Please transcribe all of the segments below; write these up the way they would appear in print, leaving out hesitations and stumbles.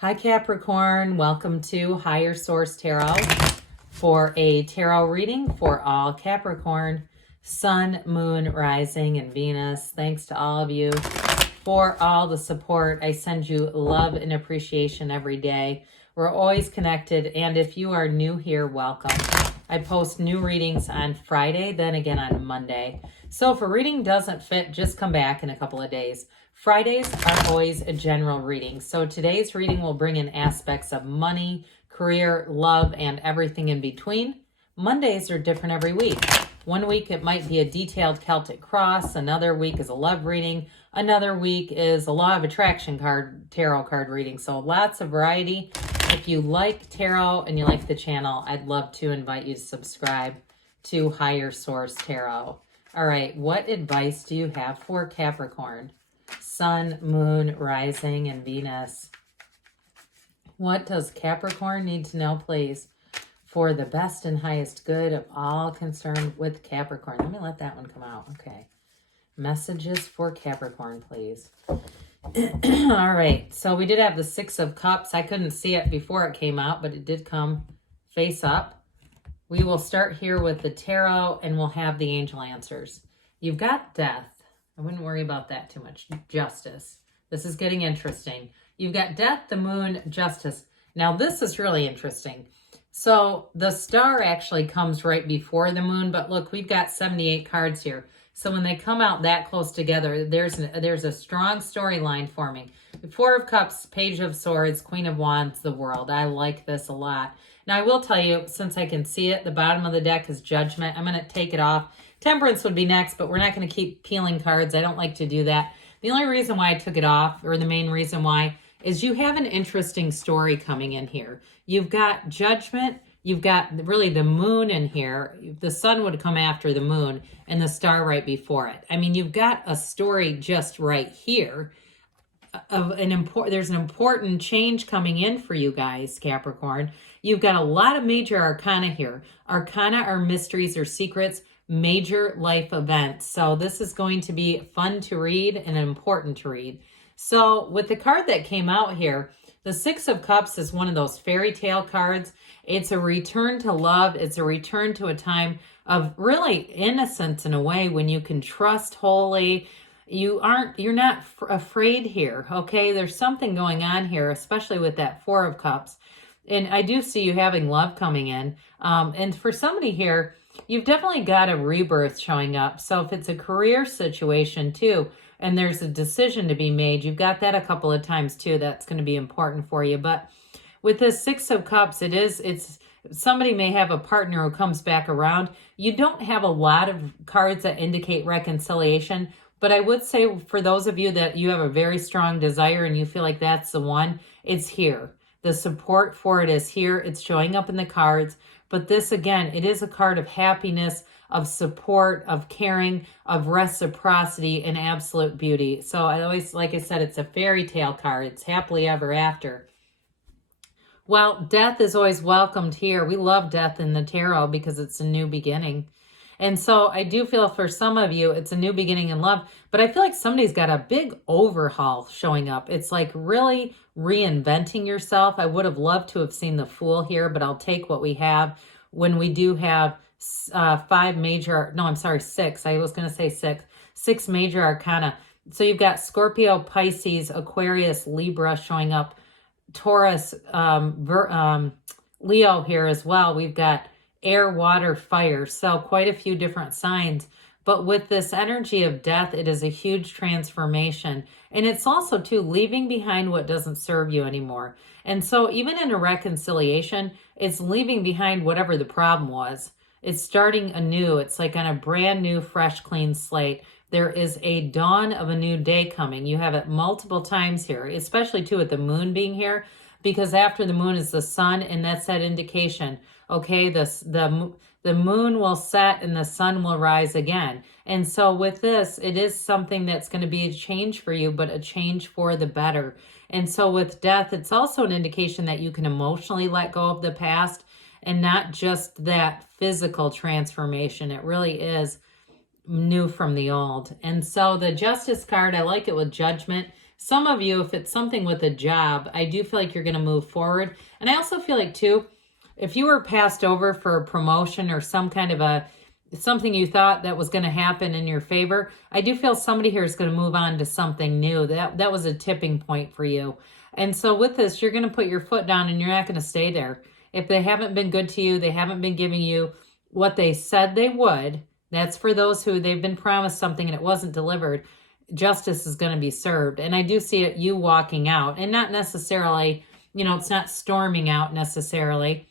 Hi Capricorn, welcome to Higher Source Tarot for a tarot reading for all Capricorn, Sun, Moon, Rising, and Venus. Thanks to all of you for all the support. I send you love and appreciation every day. We're always connected, and if you are new here, welcome. I post new readings on Friday, then again on Monday. So if a reading doesn't fit, just come back in a couple of days. Fridays are always a general reading. So today's reading will bring in aspects of money, career, love, and everything in between. Mondays are different every week. One week it might be a detailed Celtic cross. Another week is a love reading. Another week is a law of attraction tarot card reading. So lots of variety. If you like tarot and you like the channel, I'd love to invite you to subscribe to Higher Source Tarot. All right, what advice do you have for Capricorn? Sun, Moon, Rising, and Venus. What does Capricorn need to know, please, for the best and highest good of all concerned with Capricorn? Let me let that one come out. Okay. Messages for Capricorn, please. All right. So we did have the Six of Cups. I couldn't see it before it came out, but it did come face up. We will start here with the tarot, and we'll have the angel answers. You've got Death. I wouldn't worry about that too much. Justice. This is getting interesting. You've got Death, the Moon, Justice. Now, this is really interesting. So the star actually comes right before the moon, but look, we've got 78 cards here. So when they come out that close together, there's a strong storyline forming. The Four of Cups, Page of Swords, Queen of Wands, the World. I like this a lot. Now, I will tell you, since I can see it, the bottom of the deck is Judgment. I'm going to take it off. Temperance would be next, but we're not going to keep peeling cards. I don't like to do that. The only reason why I took it off, or the main reason why, is you have an interesting story coming in here. You've got Judgment. You've got really the moon in here. The sun would come after the moon and the star right before it. I mean, you've got a story just right here. There's an important change coming in for you guys, Capricorn. You've got a lot of major arcana here. Arcana are mysteries or secrets, major life events. So this is going to be fun to read and important to read. So with the card that came out here, the Six of Cups is one of those fairy tale cards. It's a return to love. It's a return to a time of really innocence in a way when you can trust wholly. You're not afraid here, okay? There's something going on here, especially with that Four of Cups. And I do see you having love coming in. And for somebody here, you've definitely got a rebirth showing up. So if it's a career situation too, and there's a decision to be made, you've got that a couple of times too. That's going to be important for you. But with this Six of Cups, it's somebody may have a partner who comes back around. You don't have a lot of cards that indicate reconciliation, but I would say for those of you that you have a very strong desire and you feel like that's the one, it's here. The support for it is here. It's showing up in the cards. But this, again, it is a card of happiness, of support, of caring, of reciprocity, and absolute beauty. So I always, like I said, it's a fairy tale card. It's happily ever after. Well, death is always welcomed here. We love death in the tarot because it's a new beginning. And so I do feel for some of you, it's a new beginning in love, but I feel like somebody's got a big overhaul showing up. It's like really reinventing yourself. I would have loved to have seen the Fool here, but I'll take what we have when we do have six. I was going to say six major arcana. So you've got Scorpio, Pisces, Aquarius, Libra showing up, Taurus, Leo here as well. We've got air, water, fire. So quite a few different signs. But with this energy of death, it is a huge transformation. And it's also, too, leaving behind what doesn't serve you anymore. And so even in a reconciliation, it's leaving behind whatever the problem was. It's starting anew. It's like on a brand new, fresh, clean slate. There is a dawn of a new day coming. You have it multiple times here, especially, too, with the moon being here, because after the moon is the sun, and that's that indication. Okay, the moon will set and the sun will rise again. And so with this, it is something that's going to be a change for you, but a change for the better. And so with death, it's also an indication that you can emotionally let go of the past and not just that physical transformation. It really is new from the old. And so the Justice card, I like it with Judgment. some of you, if it's something with a job, I do feel like you're going to move forward. And I also feel like too, if you were passed over for a promotion or some kind of something you thought that was going to happen in your favor, I do feel somebody here is going to move on to something new. That was a tipping point for you. And so with this, you're going to put your foot down and you're not going to stay there. If they haven't been good to you, they haven't been giving you what they said they would, that's for those who they've been promised something and it wasn't delivered, justice is going to be served. And I do see it, you walking out, and not necessarily, it's not storming out necessarily,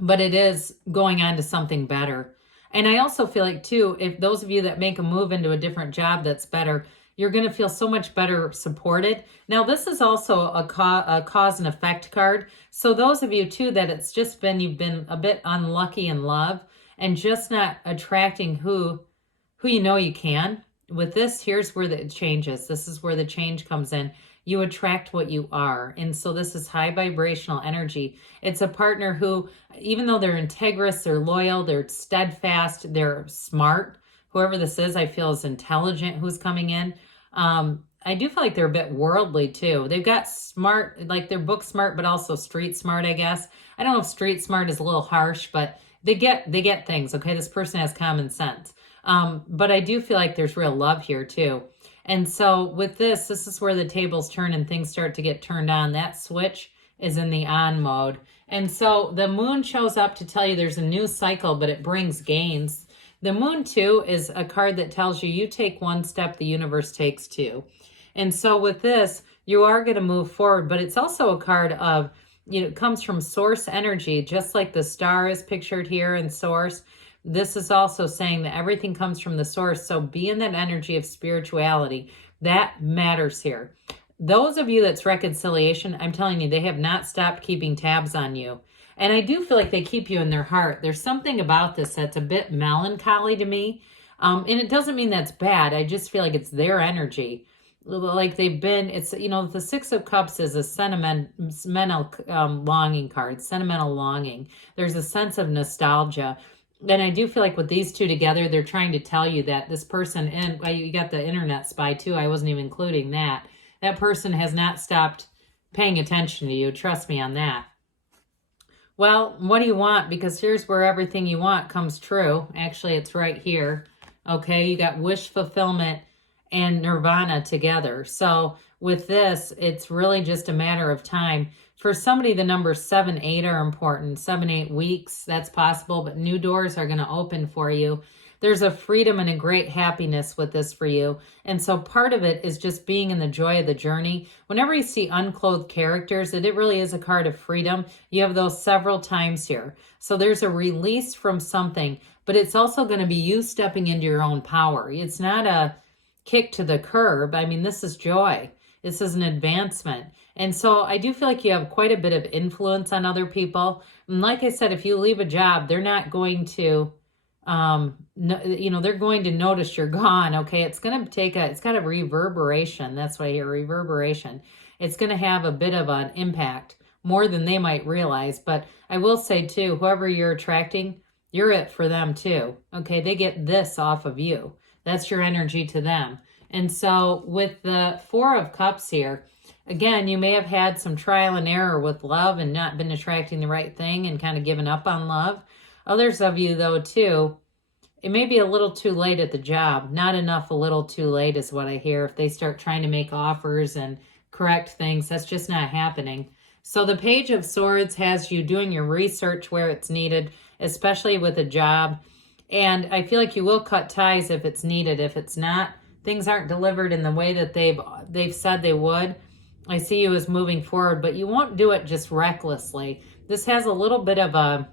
but it is going on to something better. And I also feel like too, if those of you that make a move into a different job that's better, you're going to feel so much better supported. Now, this is also a cause and effect card. So those of you too, that it's just been, you've been a bit unlucky in love and just not attracting who you know you can. With this, here's where it changes. This is where the change comes in. You attract what you are. And so this is high vibrational energy. It's a partner who, even though they're integrous, they're loyal, they're steadfast, they're smart. Whoever this is, I feel is intelligent who's coming in. I do feel like they're a bit worldly too. They've got smart, like they're book smart, but also street smart, I guess. I don't know if street smart is a little harsh, but they get things. Okay. This person has common sense. But I do feel like there's real love here too. And so with this is where the tables turn and things start to get turned on. That switch is in the on mode. And so the moon shows up to tell you there's a new cycle, but it brings gains. The moon too is a card that tells you take one step, the universe takes two. And so with this, you are going to move forward, but it's also a card of, it comes from source energy, just like the star is pictured here in source. This is also saying that everything comes from the source. So be in that energy of spirituality. That matters here. Those of you that's reconciliation, I'm telling you, they have not stopped keeping tabs on you. And I do feel like they keep you in their heart. There's something about this that's a bit melancholy to me. And it doesn't mean that's bad. I just feel like it's their energy. Like they've been, it's, the Six of Cups is a sentimental longing card, sentimental longing. There's a sense of nostalgia. And I do feel like with these two together, they're trying to tell you that this person, and you got the internet spy too, I wasn't even including that. That person has not stopped paying attention to you. Trust me on that. Well, what do you want? Because here's where everything you want comes true. Actually, it's right here. Okay, you got wish fulfillment and nirvana together. So with this, it's really just a matter of time. For somebody, the numbers 7, 8 are important. 7, 8 weeks, that's possible, but new doors are going to open for you. There's a freedom and a great happiness with this for you. And so part of it is just being in the joy of the journey. Whenever you see unclothed characters, it really is a card of freedom. You have those several times here. So there's a release from something, but it's also going to be you stepping into your own power. It's not a kick to the curb. I mean, this is joy. This is an advancement. And so I do feel like you have quite a bit of influence on other people. And like I said, if you leave a job, they're not going to, they're going to notice you're gone. Okay. It's going to it's got a reverberation. That's what I hear, reverberation. It's going to have a bit of an impact, more than they might realize. But I will say too, whoever you're attracting, you're it for them too. Okay. They get this off of you. That's your energy to them. And so with the 4 of Cups here, again, you may have had some trial and error with love and not been attracting the right thing and kind of given up on love. Others of you, though, too, it may be a little too late at the job. Not enough, a little too late is what I hear. If they start trying to make offers and correct things, that's just not happening. So the Page of Swords has you doing your research where it's needed, especially with a job. And I feel like you will cut ties if it's needed. If it's not, things aren't delivered in the way that they've said they would, I see you as moving forward, but you won't do it just recklessly. This has a little bit of a,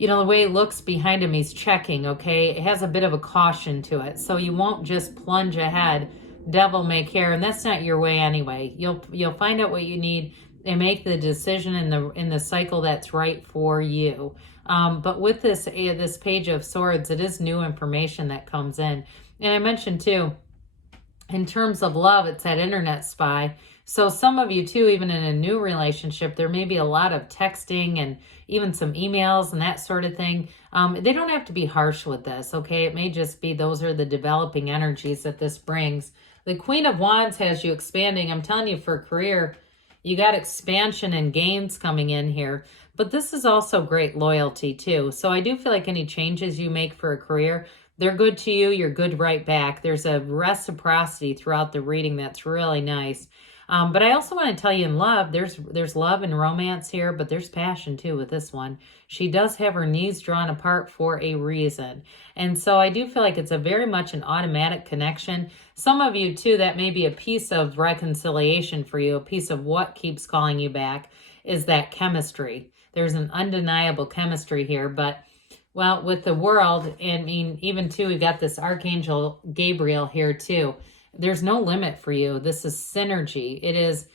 the way it looks behind him, he's checking, okay? It has a bit of a caution to it. So you won't just plunge ahead, devil may care, and that's not your way anyway. You'll find out what you need and make the decision in the cycle that's right for you. But with this Page of Swords, it is new information that comes in. And I mentioned too, in terms of love, it's that internet spy. So some of you too, even in a new relationship, there may be a lot of texting and even some emails and that sort of thing. They don't have to be harsh with this, okay? It may just be those are the developing energies that this brings. The Queen of Wands has you expanding. I'm telling you, for career, you got expansion and gains coming in here. But this is also great loyalty too. So I do feel like any changes you make for a career, they're good to you. You're good right back. There's a reciprocity throughout the reading that's really nice. But I also want to tell you, in love, there's love and romance here, but there's passion too with this one. She does have her knees drawn apart for a reason. And so I do feel like it's a very much an automatic connection. Some of you too, that may be a piece of reconciliation for you, a piece of what keeps calling you back is that chemistry. There's an undeniable chemistry here, but well, with the world, and I mean, even too, we've got this Archangel Gabriel here too. There's no limit for you. This is synergy. It is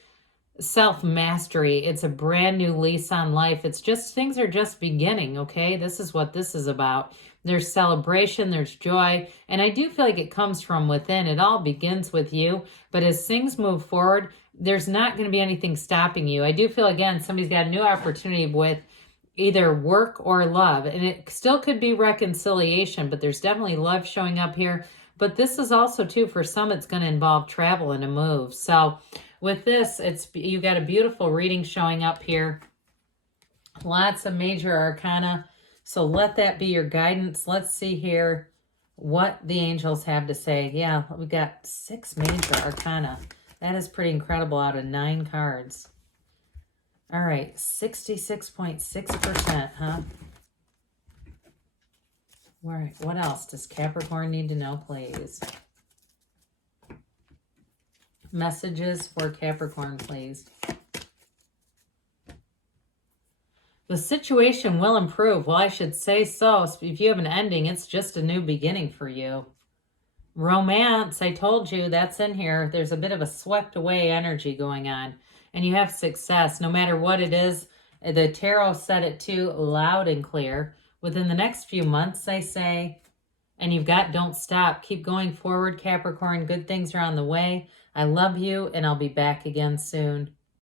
self-mastery. It's a brand new lease on life. It's just, things are just beginning, okay? This is what this is about. There's celebration, there's joy, and I do feel like it comes from within. It all begins with you, but as things move forward, there's not going to be anything stopping you. I do feel, again, somebody's got a new opportunity with either work or love, and it still could be reconciliation, but there's definitely love showing up here. But this is also too, for some, it's going to involve travel and a move. So with this, you got a beautiful reading showing up here. Lots of major arcana. So let that be your guidance. Let's see here what the angels have to say. Yeah, we got 6 major arcana. That is pretty incredible out of 9 cards. All right, 66.6%, huh? All right, what else does Capricorn need to know, please? Messages for Capricorn, please. The situation will improve. Well, I should say so. If you have an ending, it's just a new beginning for you. Romance, I told you, that's in here. There's a bit of a swept away energy going on. And you have success, no matter what it is. The tarot said it too, loud and clear. Within the next few months, I say, and you've got don't stop. Keep going forward, Capricorn. Good things are on the way. I love you, and I'll be back again soon.